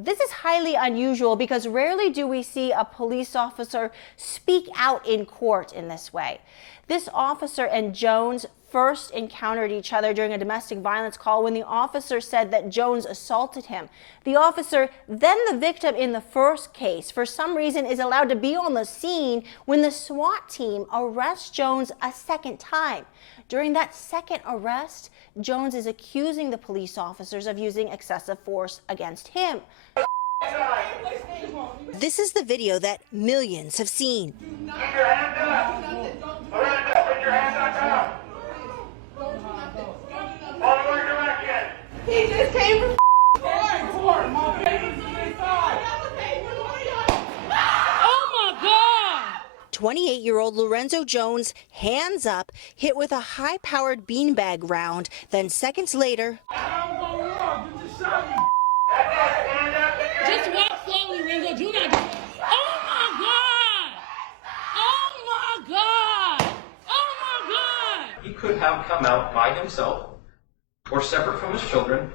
This is highly unusual because rarely do we see a police officer speak out in court in this way. This officer and Jones first encountered each other during a domestic violence call when the officer said that Jones assaulted him. The officer, then the victim in the first case, for some reason is allowed to be on the scene when the SWAT team arrests Jones a second time. During that second arrest, Jones is accusing the police officers of using excessive force against him. This is the video that millions have seen. Keep your hands up. Lorenzo, put your hands on top. Follow your direction. He just came from court. Oh my God! 28-year-old Lorenzo Jones, hands up, hit with a high-powered beanbag round. Then seconds later, Just walk slowly, Lorenzo. Do not. Oh my God! Oh my God! Oh my God! He could have come out by himself or separate from his children,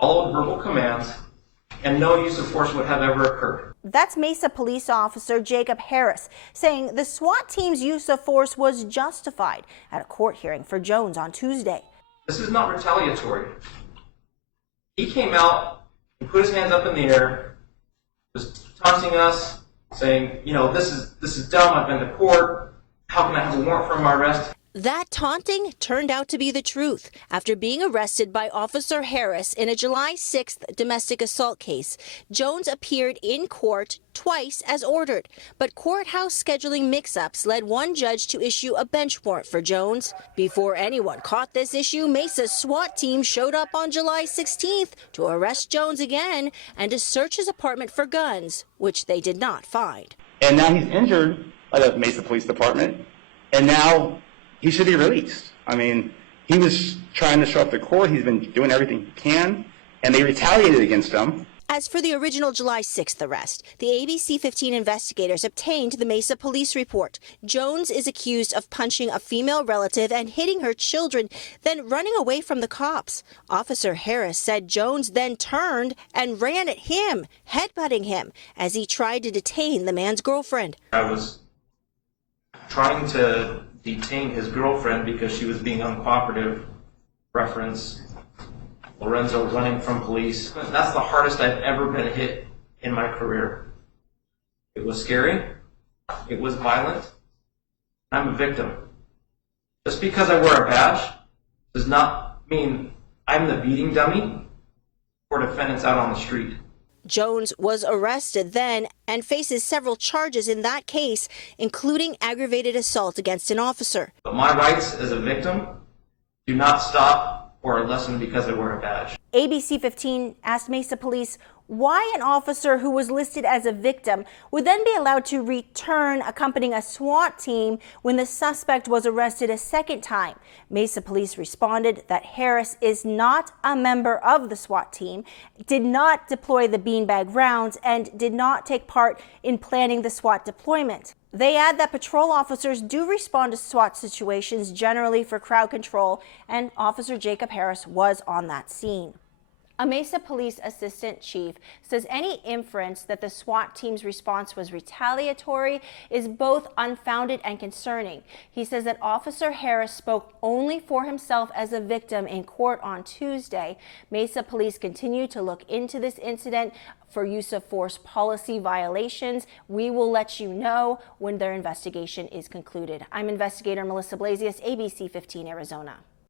followed verbal commands, and no use of force would have ever occurred. that's Mesa police officer Jacob Harris saying the SWAT team's use of force was justified at a court hearing for Jones on Tuesday. This is not retaliatory. He came out and put his hands up in the air, was taunting us, saying, this is dumb, I've been to court, how can I have a warrant for my arrest? That taunting turned out to be the truth. After being arrested by Officer Harris in a July 6th domestic assault case, Jones appeared in court twice as ordered. But courthouse scheduling mix-ups led one judge to issue a bench warrant for Jones. Before anyone caught this issue, Mesa's SWAT team showed up on July 16th to arrest Jones again and to search his apartment for guns, which they did not find. And now he's injured by the Mesa Police Department, and now he should be released. I mean, he was trying to disrupt the court. He's been doing everything he can, and they retaliated against him. As for the original July 6th arrest, the ABC 15 investigators obtained the Mesa police report. Jones is accused of punching a female relative and hitting her children, then running away from the cops. Officer Harris said Jones then turned and ran at him, headbutting him as he tried to detain the man's girlfriend. I was trying to detain his girlfriend because she was being uncooperative. Reference Lorenzo running from police. That's the hardest I've ever been hit in my career. It was scary. It was violent. I'm a victim. Just because I wear a badge does not mean I'm the beating dummy for defendants out on the street. Jones was arrested then and faces several charges in that case, including aggravated assault against an officer. But my rights as a victim do not stop or are lessened because I wear a badge. ABC 15 asked Mesa Police why an officer who was listed as a victim would then be allowed to return accompanying a SWAT team when the suspect was arrested a second time. Mesa Police responded that Harris is not a member of the SWAT team, did not deploy the beanbag rounds, and did not take part in planning the SWAT deployment. They add that patrol officers do respond to SWAT situations generally for crowd control, and Officer Jacob Harris was on that scene. A Mesa Police Assistant Chief says any inference that the SWAT team's response was retaliatory is both unfounded and concerning. He says that Officer Harris spoke only for himself as a victim in court on Tuesday. Mesa Police continue to look into this incident for use of force policy violations. We will let you know when their investigation is concluded. I'm investigator Melissa Blasius, ABC 15 Arizona.